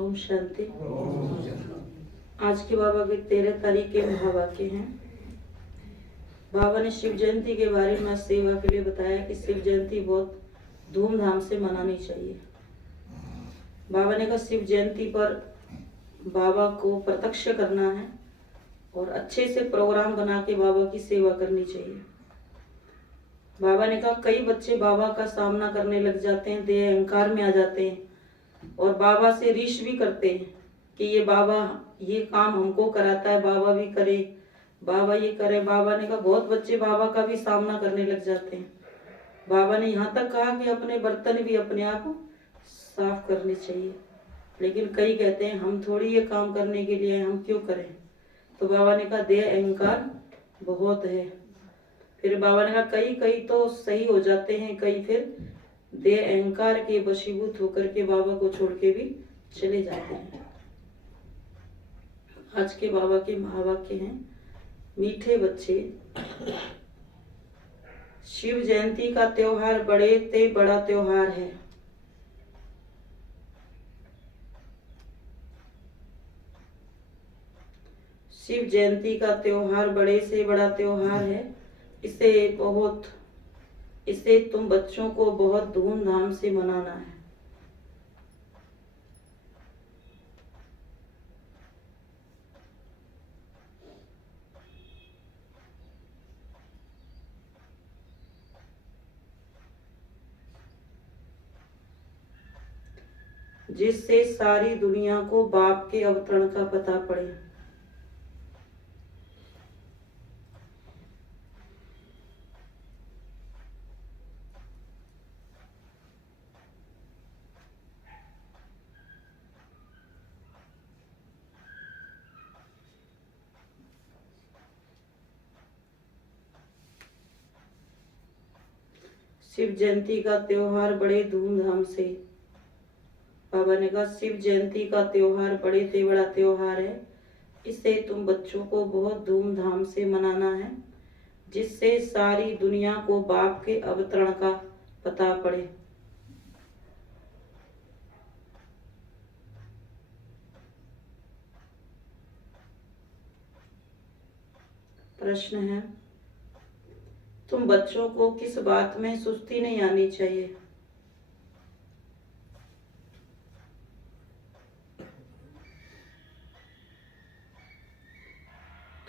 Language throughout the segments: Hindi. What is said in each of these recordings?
ओम शांति। आज के बाबा के 13 तारीख के महावाक्य हैं। बाबा ने शिव जयंती के बारे में सेवा के लिए बताया कि शिव जयंती बहुत धूमधाम से मनानी चाहिए। बाबा ने कहा शिव जयंती पर बाबा को प्रत्यक्ष करना है और अच्छे से प्रोग्राम बना के बाबा की सेवा करनी चाहिए। बाबा ने कहा कई बच्चे बाबा का सामना करने लग जाते हैं, देह अहंकार में आ जाते हैं और बाबा से रीश भी करते हैं कि ये बाबा ये काम हमको कराता है, बाबा भी करे, बाबा ये करे। बाबा ने कहा बहुत बच्चे बाबा का भी सामना करने लग जाते हैं। बाबा ने यहाँ तक कहा कि अपने बर्तन भी अपने आप साफ करने चाहिए, लेकिन कई कहते हैं हम थोड़ी ये काम करने के लिए हम क्यों करें। तो बाबा ने कहा देह अहंकार बहुत है। फिर बाबा ने कहा कई कई तो सही हो जाते हैं, कई फिर देह अहंकार के वशीभूत होकर के बाबा को छोड़ के भी चले जाते हैं। आज के बाबा के महावाक्य हैं, मीठे बच्चे, शिव जयंती का त्योहार बड़े ते बड़ा त्योहार है। शिव जयंती का त्योहार बड़े से बड़ा त्योहार है। इसे तुम बच्चों को बहुत धूमधाम से मनाना है। जिससे सारी दुनिया को बाप के अवतरण का पता पड़े। शिव जयंती का त्योहार बड़े धूमधाम से, बाबा ने कहा शिव जयंती का त्योहार बड़े से बड़ा त्योहार है। इसे तुम बच्चों को बहुत धूमधाम से मनाना है, जिससे सारी दुनिया को बाप के अवतरण का पता पड़े। प्रश्न है, तुम बच्चों को किस बात में सुस्ती नहीं आनी चाहिए?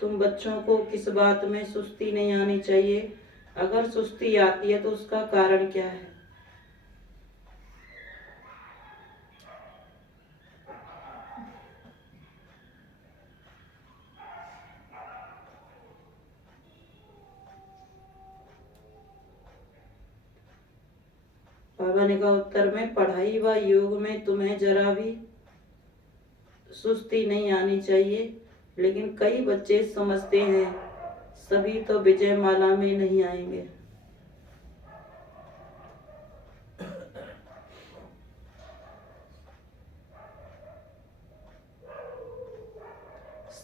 तुम बच्चों को किस बात में सुस्ती नहीं आनी चाहिए? अगर सुस्ती आती है तो उसका कारण क्या है? बाबा ने कहा उत्तर में पढ़ाई व योग में तुम्हें जरा भी सुस्ती नहीं आनी चाहिए, लेकिन कई बच्चे समझते हैं सभी तो विजय माला में नहीं आएंगे।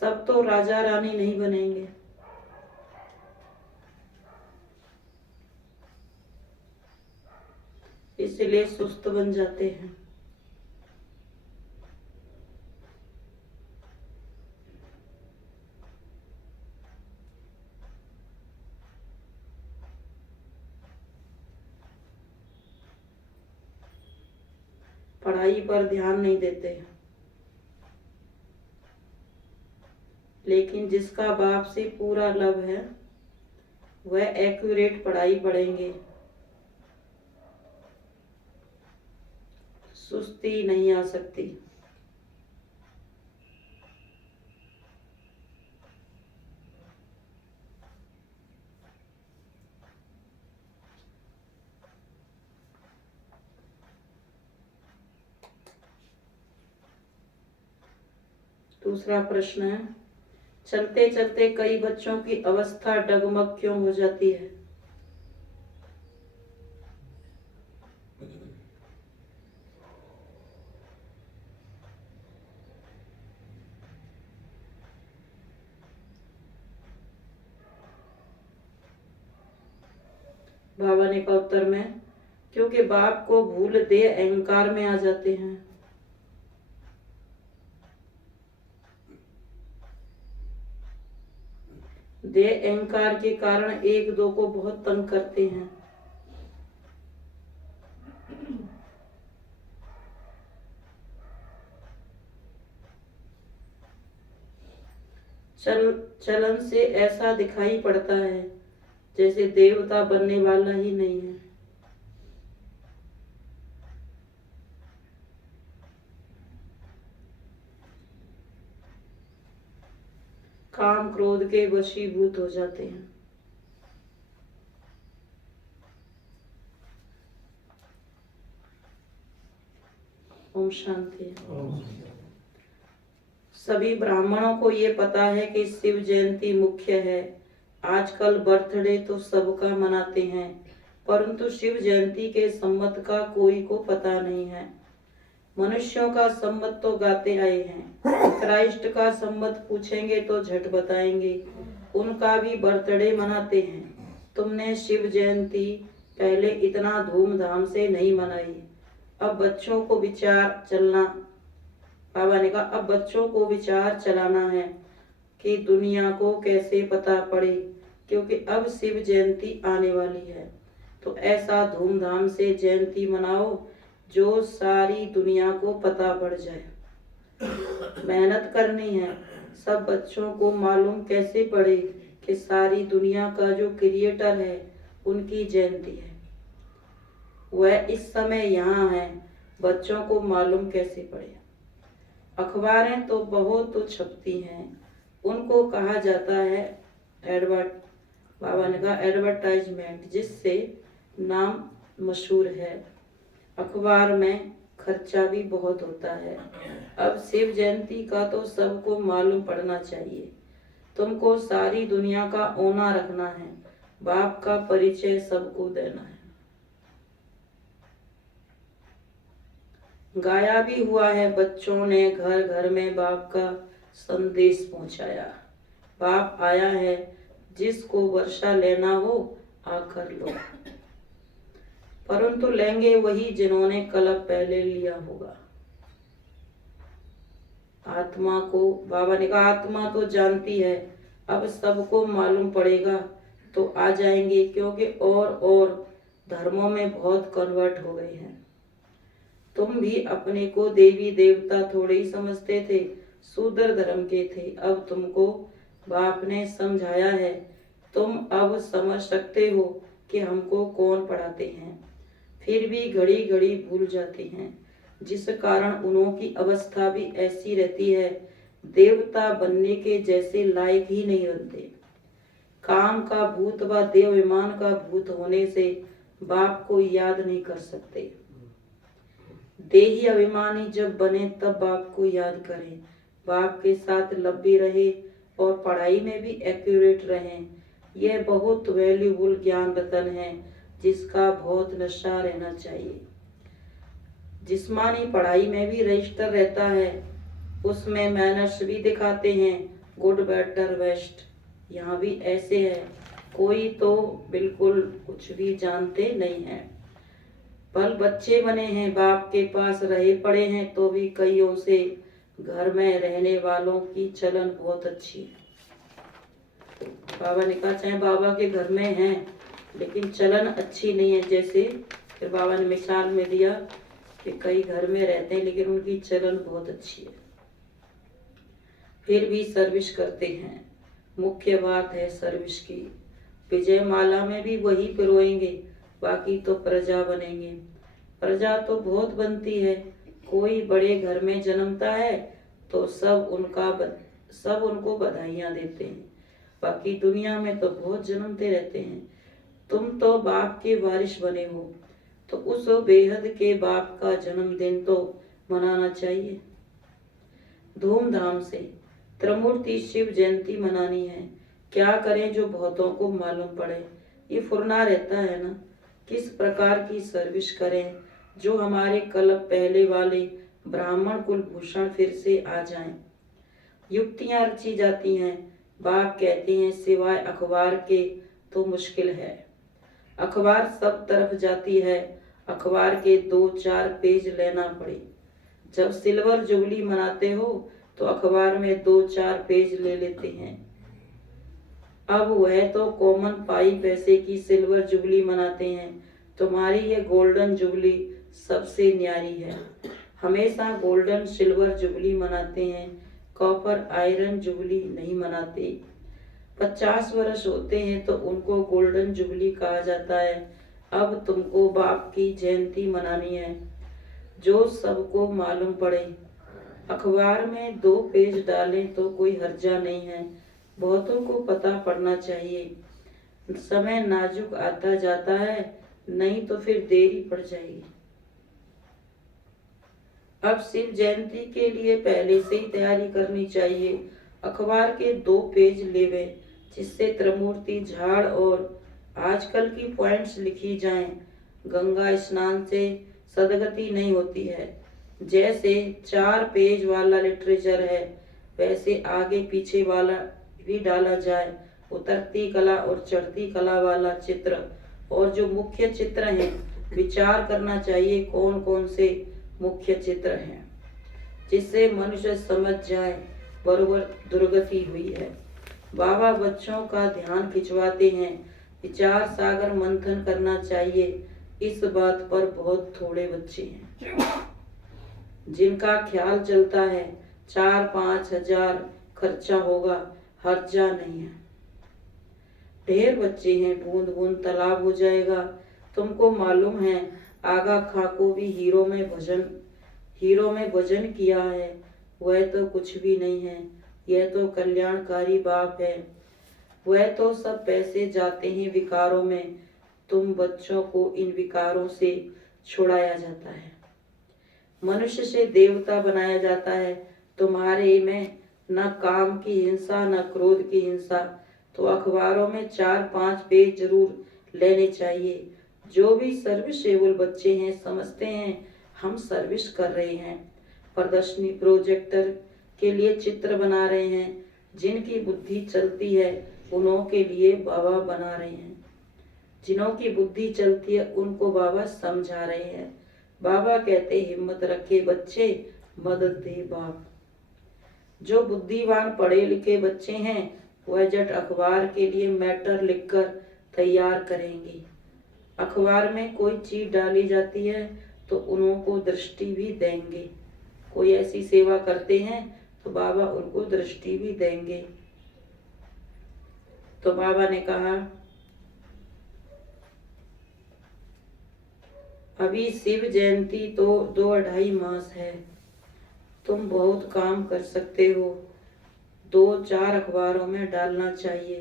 सब तो राजा रानी नहीं बनेंगे। इसलिए सुस्त बन जाते हैं। पढ़ाई पर ध्यान नहीं देते, लेकिन जिसका बाप से पूरा लव है वह एक्यूरेट पढ़ाई पढ़ेंगे। सुस्ती नहीं आ सकती। दूसरा प्रश्न है, चलते चलते कई बच्चों की अवस्था डगमग क्यों हो जाती है? बाबा ने कहा उत्तर में क्योंकि बाप को भूल दे अहंकार में आ जाते हैं। देह अहंकार के कारण एक दो को बहुत तंग करते हैं। चलन से ऐसा दिखाई पड़ता है जैसे देवता बनने वाला ही नहीं है। काम क्रोध के वशीभूत हो जाते हैं। ओम शांति। सभी ब्राह्मणों को ये पता है कि शिव जयंती मुख्य है। आजकल बर्थडे तो सबका मनाते हैं, परंतु शिव जयंती के संबंध का कोई को पता नहीं है। मनुष्यों का संबंध तो गाते आए हैं, क्राइस्ट का संबंध पूछेंगे तो झट बताएंगे, उनका भी बर्थडे मनाते हैं। तुमने शिव जयंती पहले इतना धूमधाम से नहीं मनाई। अब बच्चों को विचार चलना बाबा ने कहा, अब बच्चों को विचार चलाना है कि दुनिया को कैसे पता पड़े, क्योंकि अब शिव जयंती आने वाली है। तो ऐसा धूमधाम से जयंती मनाओ जो सारी दुनिया को पता पड़ जाए। मेहनत करनी है। सब बच्चों को मालूम कैसे पड़े कि सारी दुनिया का जो क्रिएटर है उनकी जयंती है। वह इस समय यहाँ है, बच्चों को मालूम कैसे पड़े। अखबारें तो बहुत तो छपती हैं, उनको कहा जाता है बाबा ने कहा एडवर्टाइजमेंट, जिससे नाम मशहूर है। अखबार में खर्चा भी बहुत होता है। अब शिव जयंती का तो सबको मालूम पड़ना चाहिए। तुमको सारी दुनिया का ओना रखना है, बाप का परिचय सबको देना है। गाया भी हुआ है, बच्चों ने घर घर में बाप का संदेश पहुंचाया। बाप आया है, जिसको वर्षा लेना हो आकर लो, परंतु लेंगे वही जिन्होंने कलप पहले लिया होगा। आत्मा को बाबा ने कहा, आत्मा तो जानती है, अब सबको मालूम पड़ेगा तो आ जाएंगे, क्योंकि और धर्मों में बहुत कन्वर्ट हो गए हैं। तुम भी अपने को देवी देवता थोड़े ही समझते थे, शूद्र धर्म के थे। अब तुमको बाप ने समझाया है, तुम अब समझ सकते हो कि हमको कौन पढ़ाते हैं। फिर भी घड़ी घड़ी भूल जाते हैं, जिस कारण उनकी अवस्था भी ऐसी रहती है, देवता बनने के जैसे लायक ही नहीं बनते। काम का भूत व देवाभिमान का भूत होने से बाप को याद नहीं कर सकते। देही अभिमानी जब बने तब बाप को याद करें, बाप के साथ लब्बी रहे और पढ़ाई में भी एक्यूरेट रहें। यह बहुत वैल्यूबल ज्ञान रतन है, जिसका बहुत नशा रहना चाहिए। जिस्मानी पढ़ाई में भी रजिस्टर रहता है, उसमें मैनर्स भी दिखाते हैं, गुड बेटर बेस्ट। यहाँ भी ऐसे है, कोई तो बिल्कुल कुछ भी जानते नहीं है। पल बच्चे बने हैं, बाप के पास रहे पड़े हैं, तो भी कईयों से घर में रहने वालों की चलन बहुत अच्छी है। बाबा ने कहा, चाहे बाबा के घर में हैं, लेकिन चलन अच्छी नहीं है। जैसे फिर बाबा ने मिसाल में दिया कि कई घर में रहते हैं, लेकिन उनकी चलन बहुत अच्छी है, फिर भी सर्विस करते हैं। मुख्य बात है सर्विस की। विजय माला में भी वही पिरोएंगे, बाकी तो प्रजा बनेंगे। प्रजा तो बहुत बनती है। कोई बड़े घर में जन्मता है तो सब उनको बधाइयाँ देते हैं, बाकी दुनिया में तो बहुत जन्मते रहते हैं। तुम तो बाप के वारिस बने हो, तो उस बेहद के बाप का जन्मदिन तो मनाना चाहिए। धूमधाम से त्रिमूर्ति शिव जयंती मनानी है। क्या करें जो बहुतों को मालूम पड़े। ये फुरना रहता है ना, किस प्रकार की सर्विस करें जो हमारे कल्प पहले वाले ब्राह्मण कुल भूषण फिर से आ जाएं। युक्तियां रची जाती हैं। बाप कहते हैं सिवाय अखबार के तो मुश्किल है। अखबार सब तरफ जाती है, अखबार के 2-4 पेज लेना पड़े। जब सिल्वर जुबली मनाते हो तो अखबार में 2-4 पेज ले लेते हैं। अब वह तो कॉमन पाई पैसे की सिल्वर जुबली मनाते हैं, तुम्हारी ये गोल्डन जुबली सबसे न्यारी है। हमेशा गोल्डन सिल्वर जुबली मनाते हैं, कॉपर आयरन जुबली नहीं मनाते। 50 वर्ष होते हैं तो उनको गोल्डन जुबली कहा जाता है। अब तुमको बाप की जयंती मनानी है, जो सबको मालूम पड़े। अखबार में 2 पेज डालें तो कोई हर्जा नहीं है, बहुतों को पता पड़ना चाहिए। समय नाजुक आता जाता है, नहीं तो फिर देरी पड़ जाएगी। अब शिव जयंती के लिए पहले से ही तैयारी करनी चाहिए। अखबार के 2 पेज लेवे, जिससे त्रिमूर्ति झाड़ और आजकल की पॉइंट्स लिखी जाएं। गंगा स्नान से सदगति नहीं होती है। जैसे 4 पेज वाला लिटरेचर है, वैसे आगे पीछे वाला भी डाला जाए। उतरती कला और चढ़ती कला वाला चित्र और जो मुख्य चित्र हैं, विचार करना चाहिए कौन कौन से मुख्य चित्र हैं, जिससे मनुष्य समझ जाए बरोबर दुर्गति हुई है। बाबा बच्चों का ध्यान खिंचवाते हैं, विचार सागर मंथन करना चाहिए। इस बात पर बहुत थोड़े बच्चे हैं जिनका ख्याल चलता है 4-5 हजार खर्चा होगा, हर्जा नहीं है। ढेर बच्चे हैं, बूंद बूंद तालाब हो जाएगा। तुमको मालूम है आगा खां को भी हीरो में भजन किया है, वह तो कुछ भी नहीं है। यह तो कल्याणकारी बाप है, वह तो सब पैसे जाते हैं विकारों में। तुम बच्चों को इन विकारों से छुड़ाया जाता है, मनुष्य से देवता बनाया जाता है। तुम्हारे में न काम की हिंसा न क्रोध की हिंसा, तो अखबारों में 4-5 पेज जरूर लेने चाहिए। जो भी सर्विसेबल बच्चे हैं समझते हैं हम सर्विस कर रहे हैं। प्रदर्शनी प्रोजेक्टर के लिए चित्र बना रहे हैं, जिनकी बुद्धि चलती है उन्हों के लिए बाबा बना रहे हैं। जिन्हों की बुद्धि चलती है उनको बाबा समझा रहे हैं। बाबा कहते हिम्मत रखे बच्चे, मदद दे बाप। जो बुद्धिवान पढ़े लिखे बच्चे हैं वह जट अखबार के लिए मैटर लिखकर तैयार करेंगे। अखबार में कोई चीज डाली जाती है तो उन्हों को दृष्टि भी देंगे। कोई ऐसी सेवा करते हैं तो बाबा उनको दृष्टि भी देंगे। तो बाबा ने कहा अभी शिव जयंती तो 2-2.5 मास है, तुम बहुत काम कर सकते हो। 2-4 अखबारों में डालना चाहिए,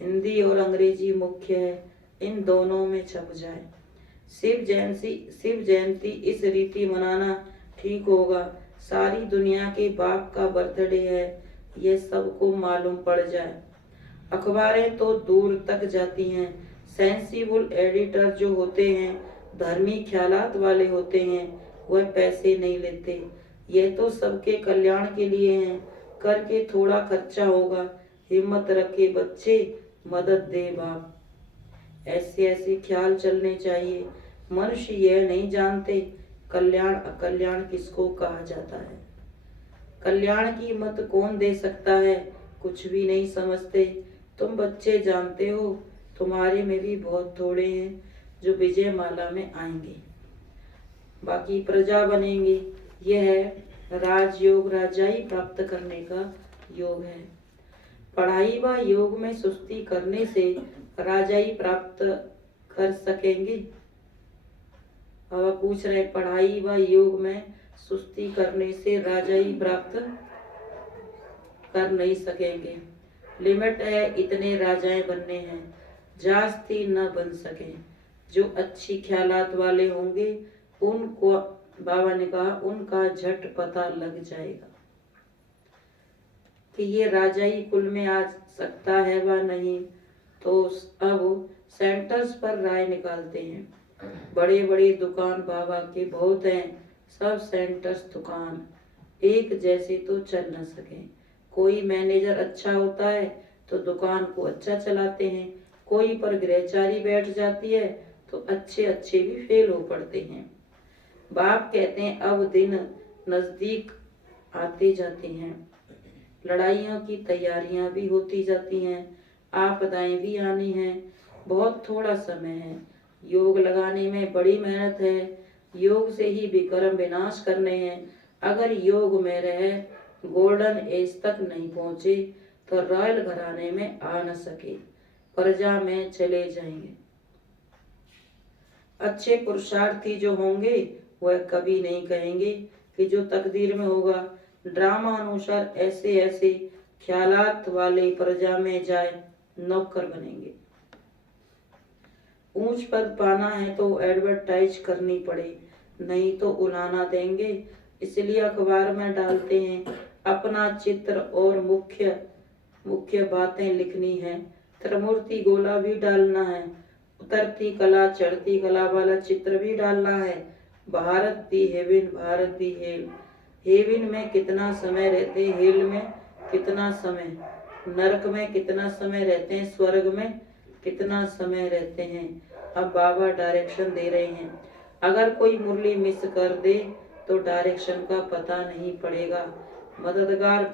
हिंदी और अंग्रेजी मुख्य है, इन दोनों में छप जाए। शिव जयंती इस रीति मनाना ठीक होगा। सारी दुनिया के बाप का बर्थडे है, ये सबको मालूम पड़ जाए। अखबारें तो दूर तक जाती हैं। सेंसिबल एडिटर जो होते हैं, धर्मी ख्यालात वाले होते हैं, वह पैसे नहीं लेते। ये तो सबके कल्याण के लिए हैं, करके थोड़ा खर्चा होगा। हिम्मत रखे बच्चे, मदद दे बाप। ऐसे ऐसे ख्याल चलने चाहिए। मनुष्य यह नहीं जानते कल्याण अकल्याण किसको कहा जाता है। कल्याण की मत कौन दे सकता है, कुछ भी नहीं समझते। तुम बच्चे जानते हो, तुम्हारे में भी बहुत थोड़े हैं जो विजय माला में आएंगे, बाकी प्रजा बनेंगे। यह है राजयोग, राजाई प्राप्त करने का योग है। पढ़ाई व योग में सुस्ती करने से राजाई प्राप्त कर सकेंगे। अब पूछ रहे पढ़ाई व योग में सुस्ती करने से राजाई प्राप्त कर नहीं सकेंगे। लिमिट है, इतने राजाएं बनने हैं, जास्ती न बन सके। जो अच्छी ख्यालात वाले होंगे उनको बाबा ने कहा उनका झट पता लग जाएगा कि ये राजाई कुल में आ सकता है व नहीं। तो अब सेंटर्स पर राय निकालते हैं। बड़े बड़े दुकान बाबा के बहुत हैं, सब सेंटर्स दुकान एक जैसे तो चल न सके। कोई मैनेजर अच्छा होता है तो दुकान को अच्छा चलाते हैं, कोई पर गृहचारी बैठ जाती है तो अच्छे अच्छे भी फेल हो पड़ते हैं। बाप कहते हैं अब दिन नजदीक आते जाते हैं, लड़ाइयों की तैयारियां भी होती जाती हैं। आपदाएं भी आनी हैं। बहुत थोड़ा समय है। योग लगाने में बड़ी मेहनत है। योग से ही विक्रम विनाश करने हैं। अगर योग में रहे गोल्डन एज तक नहीं पहुंचे तो रॉयल घराने में आ न सके, प्रजा में चले जाएंगे। अच्छे पुरुषार्थी जो होंगे वह कभी नहीं कहेंगे कि जो तकदीर में होगा। ड्रामा अनुसार ऐसे ऐसे ख्यालात वाले प्रजा में जाए नौकर बनेंगे। ऊंच पद पाना है तो एडवर्टाइज करनी पड़े, नहीं तो उलाना देंगे। इसलिए अखबार में डालते हैं। अपना चित्र और मुख्य मुख्य बातें लिखनी है। त्रिमूर्ति गोला भी डालना है। उतरती कला चढ़ती कला वाला चित्र भी डालना है। भारत दी हेवन, भारत दी हेल। हेवन में कितना समय रहते हैं, हेल में कितना समय, नरक में कितना समय रहते हैं, स्वर्ग में कितना समय रहते हैं। अब बाबा डायरेक्शन दे रहे हैं। अगर कोई मुरली मिस कर दे तो डायरेक्शन का पता नहीं पड़ेगा। मददगार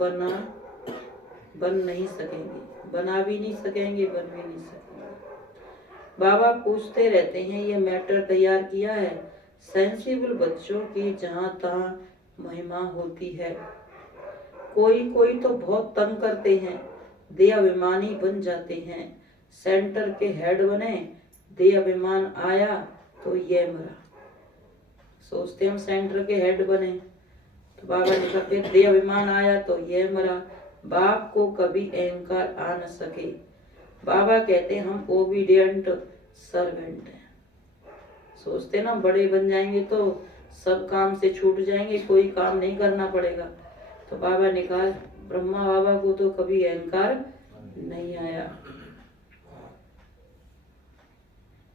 बन नहीं सकेंगे, बना भी नहीं सकेंगे, बन भी नहीं सकेंगे। बाबा पूछते रहते हैं, ये मैटर तैयार किया है सेंसिबल बच्चों की जहां तहां महिमा होती है। कोई कोई तो बहुत तंग करते हैं, दे अभिमानी बन जाते हैं। सेंटर के हेड बने, दे अभिमान आया तो ये मरा। सोचते हम सेंटर के हेड बने, तो बाबा ने कहा दे अभिमान आया तो ये मरा। बाप को कभी अहंकार आ न सके। बाबा कहते हम ओबीडियंट सर्वेंट हैं। सोचते ना बड़े बन जाएंगे तो सब काम से छूट जाएंगे, कोई काम नहीं करना पड़ेगा। तो बाबा ने कहा ब्रह्मा बाबा को तो कभी अहंकार नहीं आया।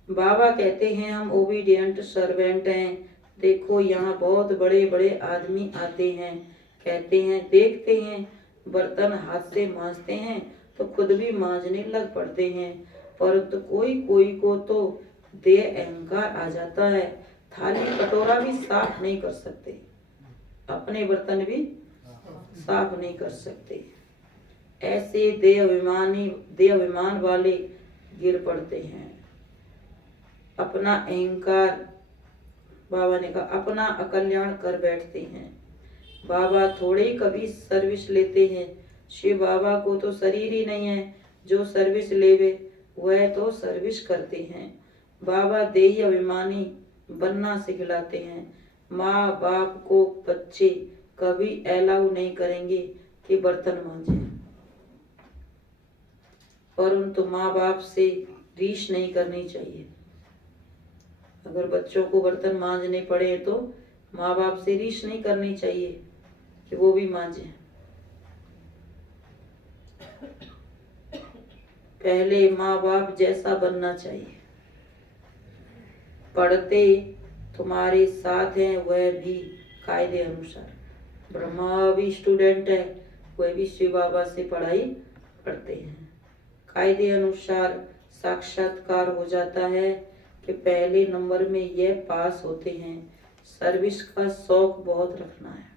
बाबा कहते हैं हम ओबीडियंट सर्वेंट हैं। देखो यहाँ बहुत बड़े बड़े आदमी आते हैं, कहते हैं देखते हैं बर्तन हाथ से मांजते हैं तो खुद भी मांजने लग पड़ते हैं, परंतु कोई कोई को तो देह अहंकार आ जाता है। थाली कटोरा भी साफ नहीं कर सकते, अपने बर्तन भी साफ नहीं कर सकते। ऐसे देह अभिमान वाले गिर पड़ते हैं। अपना अहंकार, बाबा ने कहा अपना अकल्याण कर बैठते हैं। बाबा थोड़े कभी सर्विस लेते हैं। शिव बाबा को तो शरीर ही नहीं है जो सर्विस लेवे, वह तो सर्विस करते हैं। बाबा देही अभिमानी बनना सिखलाते हैं। माँ बाप को बच्चे कभी अलाउ नहीं करेंगे कि बर्तन मांजे, परंतु माँ बाप से रीस नहीं करनी चाहिए। अगर बच्चों को बर्तन मांजने पड़े तो माँ बाप से रीस नहीं करनी चाहिए कि वो भी मांजे। पहले माँ बाप जैसा बनना चाहिए। पढ़ते तुम्हारे साथ हैं वह भी कायदे अनुसार। ब्रह्मा भी स्टूडेंट है, वह भी शिव बाबा से पढ़ाई पढ़ते हैं। कायदे अनुसार साक्षात्कार हो जाता है कि पहले नंबर में ये पास होते हैं। सर्विस का शौक बहुत रखना है।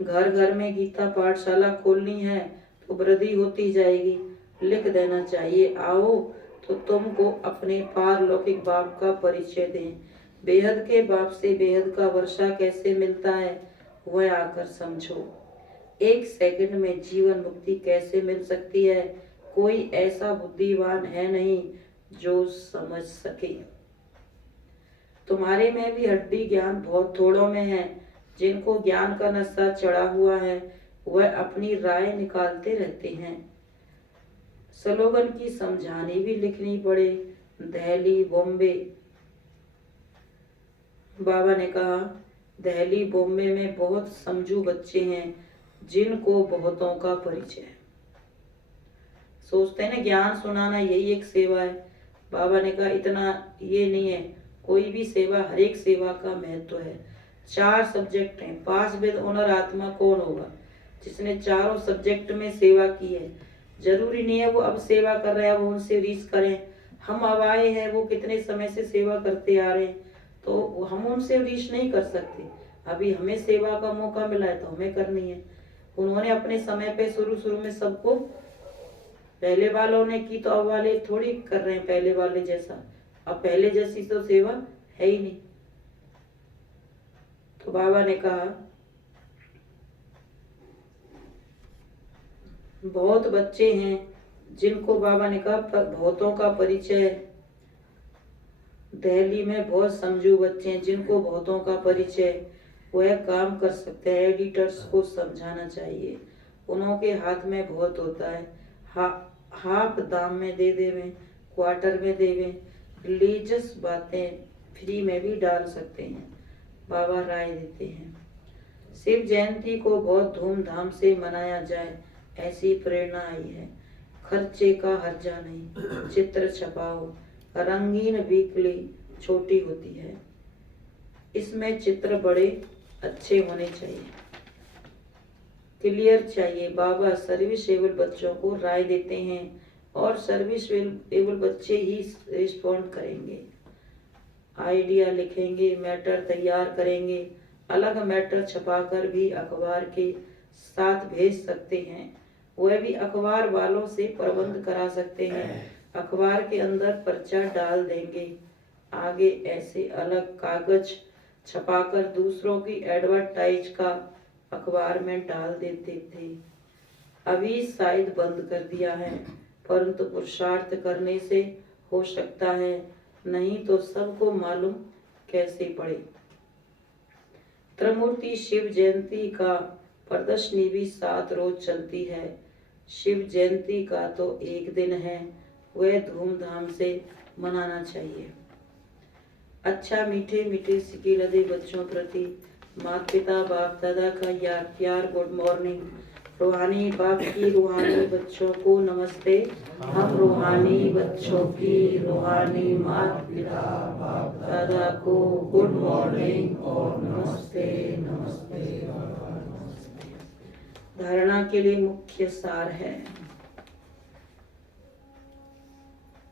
घर घर में गीता पाठशाला खोलनी है तो वृद्धि होती जाएगी। लिख देना चाहिए आओ तो तुमको अपने पारलौकिक बाप का परिचय दें। बेहद के बाप से बेहद का वर्षा कैसे मिलता है वह आकर समझो। एक सेकंड में जीवन मुक्ति कैसे मिल सकती है, कोई ऐसा बुद्धिमान है नहीं जो समझ सके। तुम्हारे में भी हड्डी ज्ञान बहुत थोड़ों में है। जिनको ज्ञान का नशा चढ़ा हुआ है वह अपनी राय निकालते रहते हैं। स्लोगन की समझानी भी लिखनी पड़े। दिल्ली बॉम्बे, बाबा ने कहा दिल्ली बॉम्बे में बहुत समझू बच्चे हैं जिनको बहुतों का परिचय है। सोचते हैं ना ज्ञान सुनाना यही एक सेवा है। बाबा ने कहा इतना ये नहीं है, कोई भी सेवा, हर एक सेवा का महत्व है। 4 सब्जेक्ट हैं। 5 वेद ऑनर आत्मा कौन होगा जिसने चारों सब्जेक्ट में सेवा की है। जरूरी नहीं है वो अब सेवा कर रहे हैं वो उनसे रीस करें। हम अब आए हैं, वो कितने समय से सेवा करते आ रहे हैं, तो हम उनसे रीस नहीं कर सकते। अभी हमें सेवा का मौका मिला है तो हमें करनी है। उन्होंने अपने समय पे शुरू में सबको पहले वालों ने की तो अब वाले थोड़ी कर रहे हैं पहले वाले जैसा। अब पहले जैसी तो सेवा है ही नहीं। तो बाबा ने कहा बहुत बच्चे हैं जिनको बाबा ने कहा बहुतों का परिचय, दिल्ली में बहुत समझू बच्चे हैं जिनको बहुतों का परिचय, वह काम कर सकते हैं। एडिटर्स को समझाना चाहिए, उनके हाथ में बहुत होता है। हाफ दाम में दे देवे, क्वार्टर में देवे, रिलीजियस बातें फ्री में भी डाल सकते हैं। बाबा राय देते हैं शिव जयंती को बहुत धूमधाम से मनाया जाए, ऐसी प्रेरणा आई है। खर्चे का हर्जा नहीं, चित्र छपाओ। रंगीन वीकली छोटी होती है, इसमें चित्र बड़े अच्छे होने चाहिए, क्लियर चाहिए। बाबा सर्विस एबल बच्चों को राय देते हैं और सर्विस एबल बच्चे ही रिस्पॉन्ड करेंगे। आइडिया लिखेंगे, मैटर तैयार करेंगे, अलग मैटर छपाकर भी अखबार के साथ भेज सकते हैं। वह भी अखबार वालों से प्रबंध करा सकते हैं, अखबार के अंदर पर्चा डाल देंगे। आगे ऐसे अलग कागज छपाकर दूसरों की एडवर्टाइज का अखबार में डाल देते थे। अभी शायद बंद कर दिया है, परंतु पुरुषार्थ करने से हो सकता है, नहीं तो सबको मालूम कैसे पड़े। त्रिमूर्ति शिव जयंती का प्रदर्शनी भी 7 रोज चलती है। शिव जयंती का तो एक दिन है, वह धूमधाम से मनाना चाहिए। अच्छा मीठे मीठे सिक्के लदे बच्चों प्रति माता पिता बाप दादा का यार प्यार गुड मॉर्निंग। रूहानी बाप की रूहानी बच्चों को नमस्ते। हम रूहानी बच्चों की रूहानी माता पिता बाप दादा को गुड मॉर्निंग और नमस्ते नमस्ते नमस्ते। धारणा के लिए मुख्य सार है,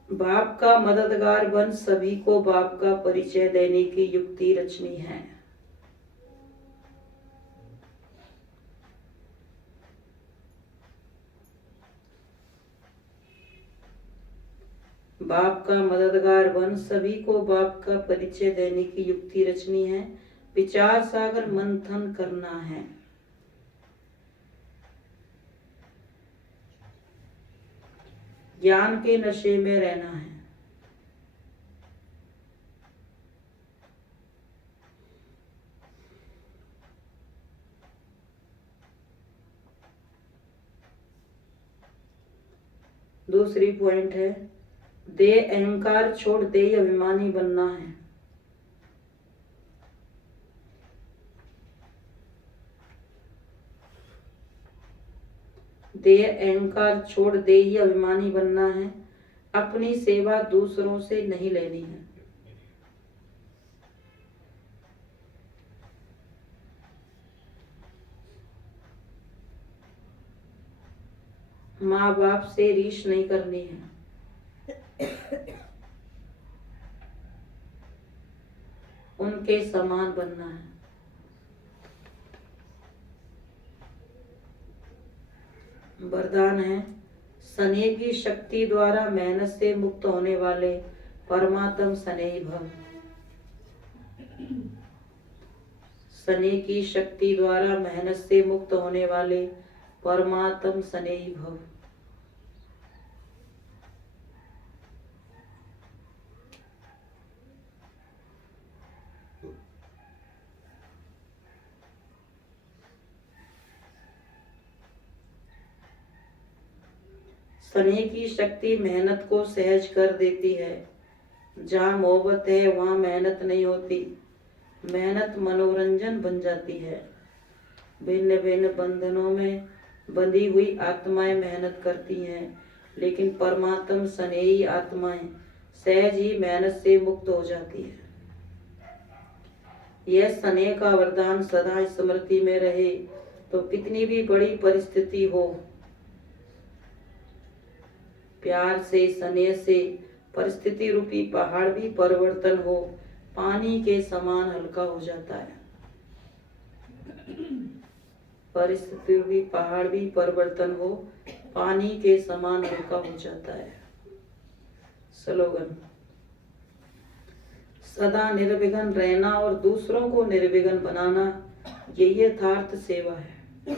बाप का मददगार बन सभी को बाप का परिचय देने की युक्ति रचनी है। बाप का मददगार बन सभी को बाप का परिचय देने की युक्ति रचनी है। विचार सागर मंथन करना है। ज्ञान के नशे में रहना है। दूसरी पॉइंट है, देह अहंकार छोड़ देह अभिमानी बनना है। देह अहंकार छोड़ देह अभिमानी बनना है। अपनी सेवा दूसरों से नहीं लेनी है। माँ बाप से रीस नहीं करनी है। उनके समान बनना है। वरदान है, स्नेह की शक्ति द्वारा मेहनत से मुक्त होने वाले परमात्म स्नेही भव। स्नेह की शक्ति द्वारा मेहनत से मुक्त होने वाले परमात्म स्नेही भव। स्नेह की शक्ति मेहनत को सहज कर देती है। जहाँ मोहब्बत है वहाँ मेहनत नहीं होती, मेहनत मनोरंजन बन जाती है। भिन्न भिन्न बंधनों में बंधी हुई आत्माएं मेहनत करती हैं, लेकिन परमात्म स्नेही आत्माएं सहज ही मेहनत से मुक्त हो जाती है। यह स्नेह का वरदान सदा स्मृति में रहे, तो कितनी भी बड़ी परिस्थिति हो, प्यार से स्नेह से परिस्थिति रूपी पहाड़ भी परिवर्तन हो, पानी के समान हल्का हो जाता है। परिस्थिति रूपी पहाड़ भी परिवर्तन हो, पानी के समान हल्का हो जाता है। स्लोगन, सदा निर्विघ्न रहना और दूसरों को निर्विघ्न बनाना, यही यथार्थ सेवा है।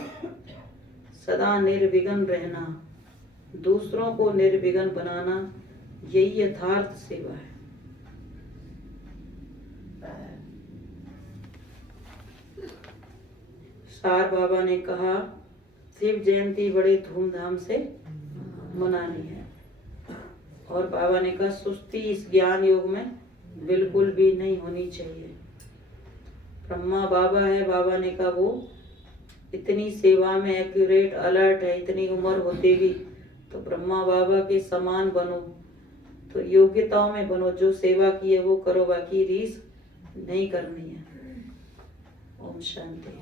सदा निर्विघ्न रहना, दूसरों को निर्विघ्न बनाना, यही यथार्थ सेवा है। सार बाबा ने कहा शिव जयंती बड़े धूमधाम से मनानी है, और बाबा ने कहा सुस्ती इस ज्ञान योग में बिल्कुल भी नहीं होनी चाहिए। ब्रह्मा बाबा है, बाबा ने कहा वो इतनी सेवा में एक्यूरेट अलर्ट है, इतनी उम्र होते भी, तो ब्रह्मा बाबा के समान बनो, तो योग्यताओं में बनो, जो सेवा की है वो करो, बाकी रीस नहीं करनी है। ओम शांति।